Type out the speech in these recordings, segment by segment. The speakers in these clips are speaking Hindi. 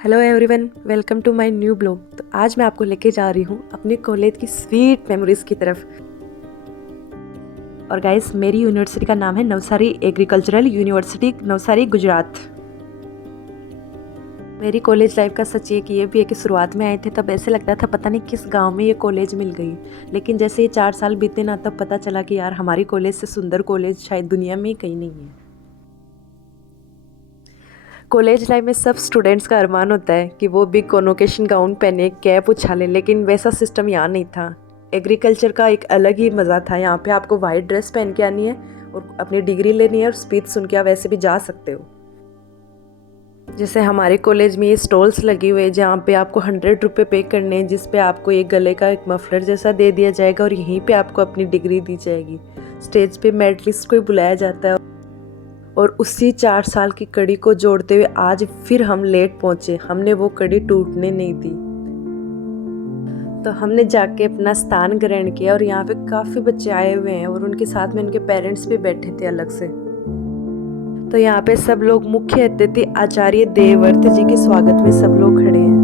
Hello everyone, welcome to my new blog. तो आज मैं आपको लेके जा रही हूँ अपने कॉलेज की स्वीट मेमोरीज की तरफ। और गाइस, मेरी यूनिवर्सिटी का नाम है नवसारी एग्रीकल्चरल यूनिवर्सिटी, नवसारी, गुजरात। मेरी कॉलेज लाइफ का सच ये भी है कि शुरुआत में आए थे तब ऐसे लगता था पता नहीं किस गांव में ये कॉलेज मिल गई। लेकिन जैसे ये 4 साल बीते ना, तब पता चला कि यार हमारी कॉलेज से सुंदर कॉलेज शायद दुनिया में ही कहीं नहीं है। कॉलेज लाइफ में सब स्टूडेंट्स का अरमान होता है कि वो भी कॉन्वोकेशन गाउन पहने, कैप उछाले, लेकिन वैसा सिस्टम यहाँ नहीं था। एग्रीकल्चर का एक अलग ही मज़ा था। यहाँ पे आपको वाइट ड्रेस पहन के आनी है और अपनी डिग्री लेनी है और स्पीच सुन के आप वैसे भी जा सकते हो। जैसे हमारे कॉलेज में ये स्टॉल्स लगे हुए हैं जहाँ पे आपको 100 रुपये पे करने हैं, जिस पे आपको एक गले का एक मफलर जैसा दे दिया जाएगा और यहीं पे आपको अपनी डिग्री दी जाएगी। स्टेज पे मेरिट लिस्ट को बुलाया जाता है और उसी 4 साल की कड़ी को जोड़ते हुए आज फिर हम लेट पहुंचे। हमने वो कड़ी टूटने नहीं दी। तो हमने जाके अपना स्थान ग्रहण किया और यहाँ पे काफ़ी बच्चे आए हुए हैं और उनके साथ में उनके पेरेंट्स भी बैठे थे अलग से। तो यहाँ पे सब लोग मुख्य अतिथि आचार्य देवव्रत जी के स्वागत में सब लोग खड़े हैं।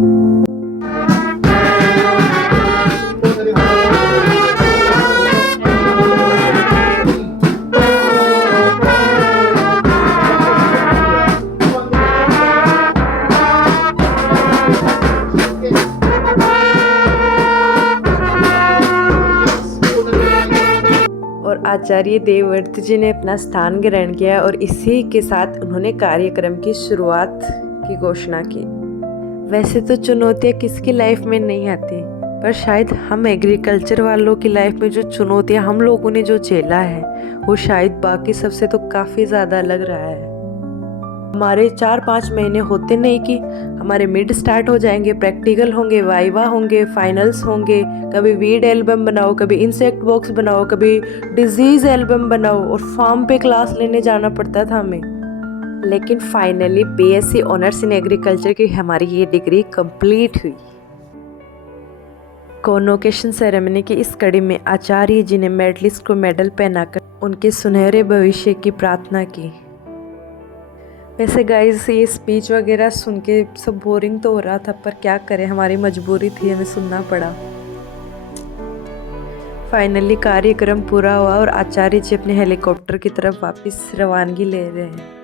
और आचार्य देवव्रत जी ने अपना स्थान ग्रहण किया और इसी के साथ उन्होंने कार्यक्रम की शुरुआत की घोषणा की। वैसे तो चुनौतियाँ किसकी लाइफ में नहीं आती, पर शायद हम एग्रीकल्चर वालों की लाइफ में जो चुनौतियाँ हम लोगों ने जो झेला है वो शायद बाकी सबसे तो काफ़ी ज़्यादा अलग रहा है। हमारे 4-5 महीने होते नहीं कि हमारे मिड स्टार्ट हो जाएंगे, प्रैक्टिकल होंगे, वाइवा होंगे, फाइनल्स होंगे, कभी वीड एल्बम बनाओ, कभी इंसेक्ट बॉक्स बनाओ, कभी डिजीज़ एल्बम बनाओ और फार्म पे क्लास लेने जाना पड़ता था हमें। लेकिन finally BSc honours in agriculture की हमारी ये डिग्री कंप्लीट हुई। कॉन्वोकेशन सेरेमनी की इस कड़ी में आचार्य जी ने मेडलिस्ट को मेडल पहनाकर उनके सुनहरे भविष्य की प्रार्थना की। वैसे गाइस, ये स्पीच वगैरह सुन के सब बोरिंग तो हो रहा था, पर क्या करें, हमारी मजबूरी थी, हमें सुनना पड़ा। फाइनली कार्यक्रम पूरा हुआ और आचार्य जी अपने हेलीकॉप्टर की तरफ वापस रवानगी ले रहे हैं।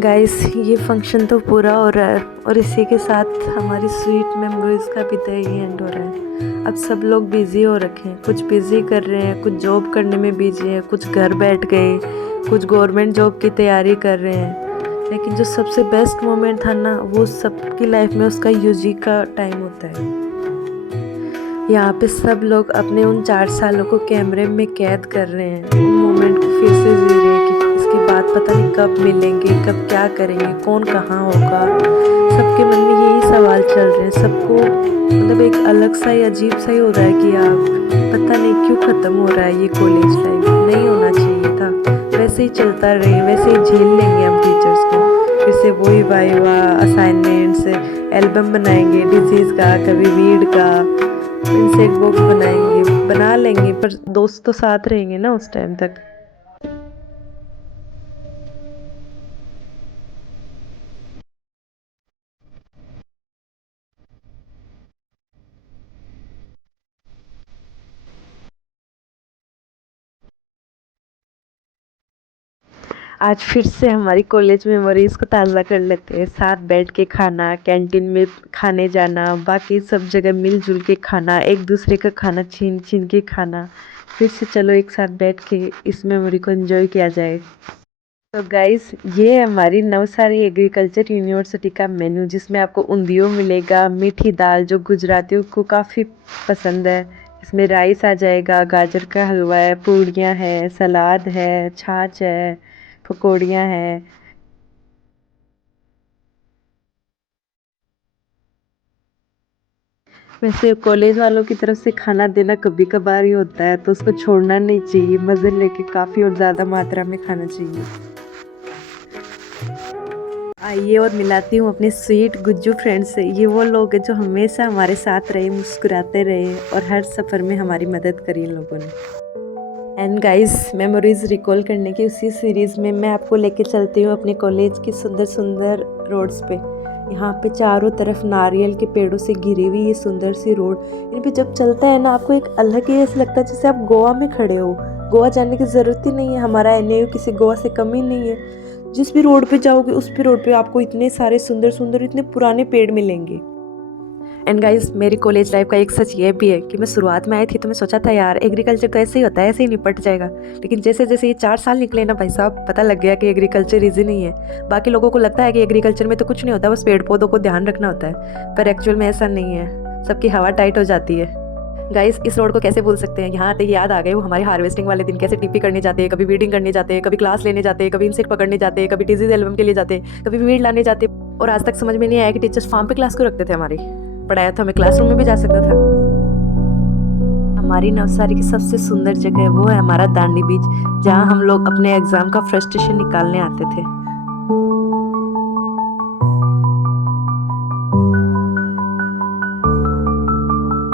गाइस, ये फंक्शन तो पूरा हो रहा है और इसी के साथ हमारी स्वीट मेमोरीज का भी यही एंड हो रहा है। अब सब लोग बिजी हो रखे हैं, कुछ बिजी कर रहे हैं, कुछ जॉब करने में बिजी है, कुछ घर बैठ गए, कुछ गवर्नमेंट जॉब की तैयारी कर रहे हैं। लेकिन जो सबसे बेस्ट मोमेंट था ना, वो सबकी लाइफ में उसका यूजी का टाइम होता है। यहाँ पे सब लोग अपने उन 4 सालों को कैमरे में कैद कर रहे हैं, उन मोमेंट को फिर से जी रहे हैं कि इसके बाद पता नहीं कब मिलेंगे, कब क्या करेंगे, कौन कहाँ होगा। सबके मन में यही सवाल चल रहे हैं। सबको मतलब एक अलग सा ही अजीब सा ही हो रहा है कि यार पता नहीं क्यों ख़त्म हो रहा है ये कॉलेज लाइफ, नहीं होना चाहिए था। वैसे ही चलता रहे, वैसे ही झेल लेंगे हम टीचर्स को। फिर से वही वाइवा, असाइनमेंट्स, एल्बम बनाएंगे डिजीज़ का, कभी वीड का, इंसेक्ट बॉक्स बनाएंगे, बना लेंगे, पर दोस्त तो साथ रहेंगे ना उस टाइम तक। आज फिर से हमारी कॉलेज मेमोरीज को ताज़ा कर लेते हैं। साथ बैठ के खाना, कैंटीन में खाने जाना, बाकी सब जगह मिलजुल के खाना, एक दूसरे का खाना छीन छीन के खाना। फिर से चलो एक साथ बैठ के इस मेमोरी को एंजॉय किया जाए। तो गाइस, ये हमारी नवसारी एग्रीकल्चर यूनिवर्सिटी का मेन्यू, जिसमें आपको ऊंधियो मिलेगा, मीठी दाल जो गुजरातियों को काफ़ी पसंद है। इसमें राइस आ जाएगा, गाजर का हलवा है, पूड़ियाँ है, सलाद है, छाछ है, पकौड़ियाँ हैं। वैसे कॉलेज वालों की तरफ से खाना देना कभी कभार ही होता है, तो उसको छोड़ना नहीं चाहिए। मज़े लेके काफ़ी और ज़्यादा मात्रा में खाना चाहिए। आइए और मिलाती हूँ अपने स्वीट गुज्जू फ्रेंड्स से। ये वो लोग हैं जो हमेशा हमारे साथ रहे, मुस्कुराते रहे और हर सफ़र में हमारी मदद करी इन लोगों ने। एंड गाइस, मेमोरीज़ रिकॉल करने की उसी सीरीज़ में मैं आपको लेके चलती हूँ अपने कॉलेज की सुंदर सुंदर रोड्स पे। यहाँ पे चारों तरफ नारियल के पेड़ों से घिरी हुई ये सुंदर सी रोड, इन पे जब चलता है ना, आपको एक अलग ही ऐसा लगता है जैसे आप गोवा में खड़े हो। गोवा जाने की ज़रूरत ही नहीं है, हमारा एनएयू किसी गोवा से कम ही नहीं है। जिस भी रोड पे जाओगे उस भी रोड पे आपको इतने सारे सुंदर सुंदर इतने पुराने पेड़ मिलेंगे। एंड गाइस, मेरी कॉलेज लाइफ का एक सच ये भी है कि मैं शुरुआत में आई थी तो मैं सोचा था यार एग्रीकल्चर तो ऐसे ही होता है, ऐसे ही निपट जाएगा। लेकिन जैसे जैसे ये 4 साल निकले ना भाई साहब, पता लग गया कि एग्रीकल्चर ईजी नहीं है। बाकी लोगों को लगता है कि एग्रीकल्चर में तो कुछ नहीं होता, बस पेड़ पौधों को ध्यान रखना होता है, पर एक्चुअल में ऐसा नहीं है। सबकी हवा टाइट हो जाती है। गाइस, इस रोड को कैसे भूल सकते हैं। यहाँ आते ही याद आ गए वो हमारे हार्वेस्टिंग वाले दिन, कैसे टीपी करने जाते हैं, कभी वीडिंग करने जाते हैं, कभी क्लास लेने जाते हैं, कभी इंसेक्ट पकड़ने जाते हैं, कभी डिजीज एल्बम के लिए जाते हैं, कभी वीड लाने जाते हैं। और आज तक समझ में नहीं आया कि टीचर्स फार्म पे क्लास क्यों रखते थे। हमारी पढ़ाया तो हमें क्लासरूम में भी जा सकता था। हमारी नवसारी की सबसे सुंदर जगह वो है हमारा दांडी बीच, जहाँ हम लोग अपने एग्जाम का फ्रस्ट्रेशन निकालने आते थे।